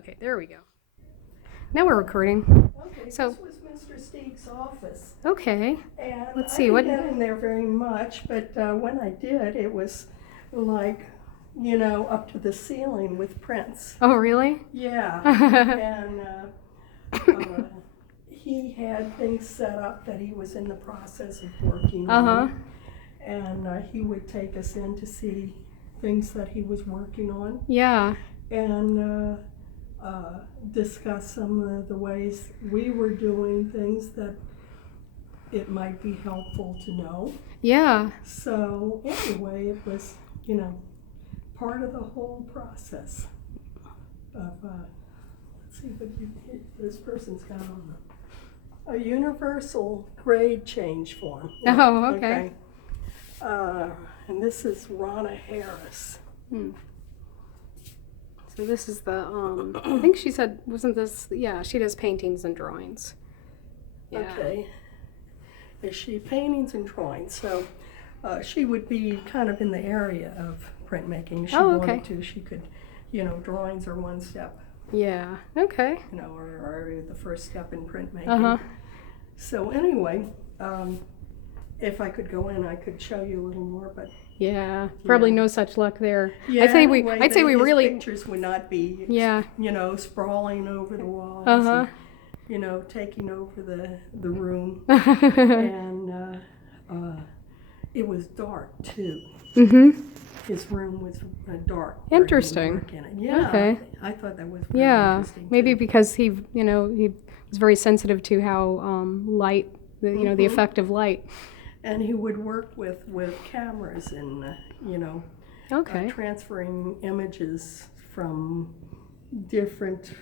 Okay, there we go. Now we're recording. Okay, So- this was Mr. Steve's office. Okay. And Let's I see, didn't what- get in there very much, but when I did, it was like, up to the ceiling with prints. Oh, really? Yeah. And he had things set up that he was in the process of working on. And he would take us in to see things that he was working on Yeah. and discuss some of the ways we were doing things that it might be helpful to know. Yeah. So anyway, it was, part of the whole process of, let's see what this person's got on a universal grade change form. Oh, okay. And this is Ronna Harris. So this is the, I think she said, wasn't this, yeah, she does paintings and drawings. Yeah. Okay. Is she paintings and drawings? So she would be kind of in the area of printmaking. If she wanted to, she could, drawings are one step, Yeah. Okay. or the first step in printmaking. So anyway, if I could go in, I could show you a little more, but Yeah. Probably no such luck there. yeah, I'd say we his really, pictures would not be, yeah. sprawling over the walls. And, taking over the room. And it was dark too. His room was dark. where he would Interesting. work in it. Yeah. Okay. I thought that was very Yeah. interesting. Maybe too. because he was very sensitive to how light, the effect of light. And he would work with cameras and Okay. transferring images from different,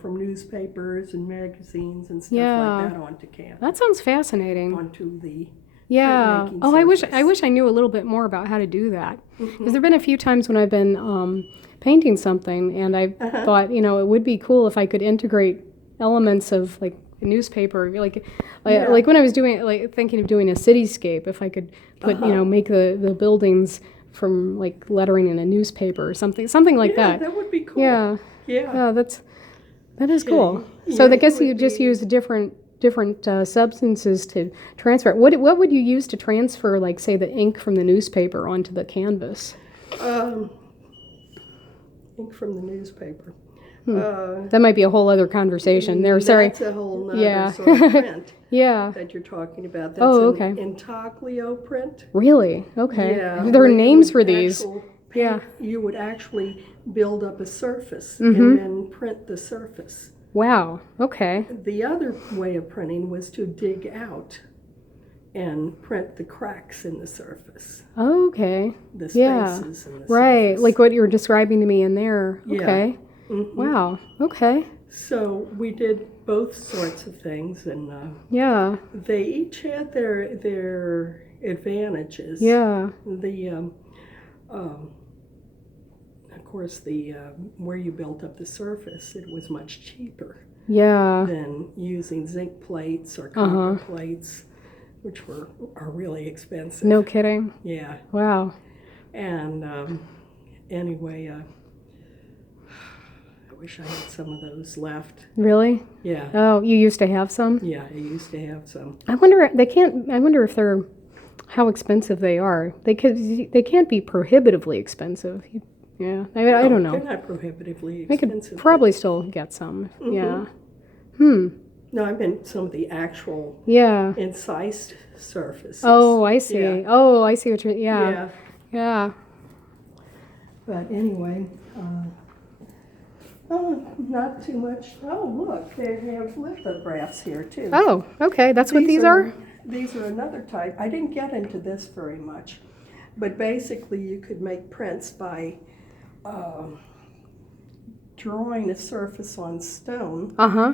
from newspapers and magazines and stuff Yeah. like that onto camera, That sounds fascinating. onto the Yeah. printmaking Oh, I surface. wish I knew a little bit more about how to do that. Because there've been a few times when I've been painting something, and I thought, it would be cool if I could integrate elements of like a newspaper, like when I was thinking of doing a cityscape, if I could put, make the buildings from like lettering in a newspaper or something like Yeah, that. that would be cool. Yeah. Yeah. Yeah, that is cool. Yeah, So I it guess you would just be- use different substances to transfer it. What would you use to transfer, like, say, the ink from the newspaper onto the canvas? Ink from the newspaper. That might be a whole other conversation. Sorry. That's a whole nother Yeah. sort of print Yeah. that you're talking about. That's Oh, okay. an intaglio print. Really? Okay. Yeah, There are where you names would for these. Yeah. You would actually build up a surface Mm-hmm. and then print the surface. Wow. Okay. The other way of printing was to dig out and print the cracks in the surface, Okay. the Yeah. spaces in the Right. surface. Like what you were describing to me in there. Yeah. Okay. Mhm. Wow. Okay. So we did both sorts of things, and Yeah. they each had their advantages. Yeah. Of course, the where you built up the surface, it was much cheaper Yeah. than using zinc plates or copper plates, which are really expensive. No kidding. Yeah, Wow. and anyway, I wish I had some of those left. Really? Yeah, Oh, you used to have some? yeah, I used to have some. I wonder if they're how expensive they are. They can't be prohibitively expensive. Yeah. I don't know. They're not prohibitively I could expensive. probably still get some. Mhm. Yeah. No, I meant some of the actual Yeah. incised surfaces. Oh, I see. Yeah. Oh, I see what you're. Yeah. Yeah. Yeah. But anyway, not too much. Oh, look, they have lithographs here too. Oh, okay. That's what these are. These are another type. I didn't get into this very much, but basically you could make prints by drawing a surface on stone Uh huh.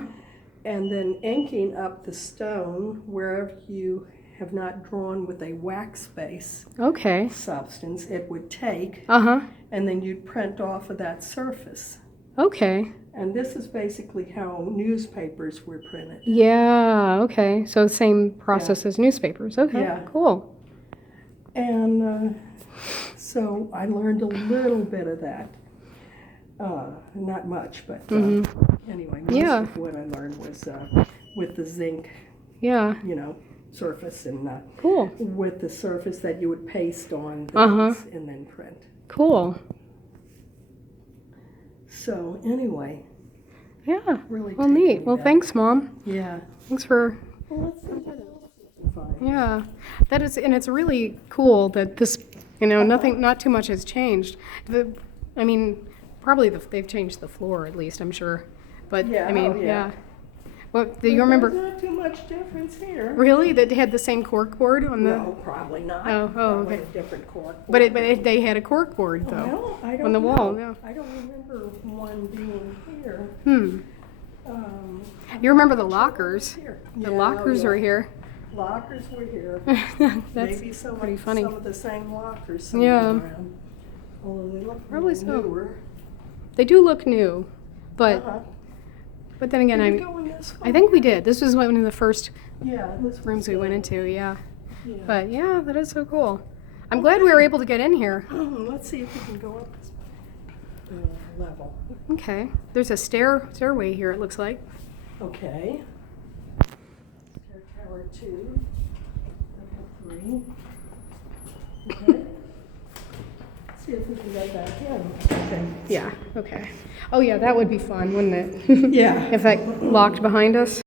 and then inking up the stone wherever you have not drawn with a wax base Okay. substance. It would take, Uh huh. and then you'd print off of that surface. Okay. And this is basically how newspapers were printed. Yeah. Okay. So same process as newspapers. Okay. Yeah. Cool. And so I learned a little bit of that. Not much, but anyway, most Yeah. of what I learned was with the zinc, Yeah. surface and Cool. with the surface that you would paste on Uh-huh. things and then print. Cool. So anyway, Yeah. really. Well, taking neat. me Well, back. thanks, Mom. Yeah. Thanks for. Well, let's see what else we can find. Yeah. That is, and it's really cool that this, not too much has changed. I mean, probably they've changed the floor at least, I'm sure. But Yeah, I mean, oh, yeah. Well, do But you remember? There's not too much difference here. Really? That they had the same cork board on the. No, probably not. Oh, Probably okay. a different cork. They had a cork board though. Well, I don't on the know. wall, yeah. I don't remember one being here. Hmm. You remember the lockers? Here. The Yeah, lockers yeah. were here. Lockers were here. That's Maybe some pretty of, funny. some of the same lockers. Yeah. somewhere around. Although they look Probably a little so. newer. They do look new, but Uh-huh. but then again, Did we go in this I one? think we did. This was one of the first Yeah, this was rooms we went into. Yeah. Yeah. But yeah, that is so cool. I'm glad we were able to get in here. Let's see if we can go up this level. Okay. There's a stairway here. It looks like. Okay. Tower 2. Level 3. Okay. See if we can get back in. Okay. Yeah. Okay. Oh yeah, that would be fun, wouldn't it? Yeah. If that locked behind us.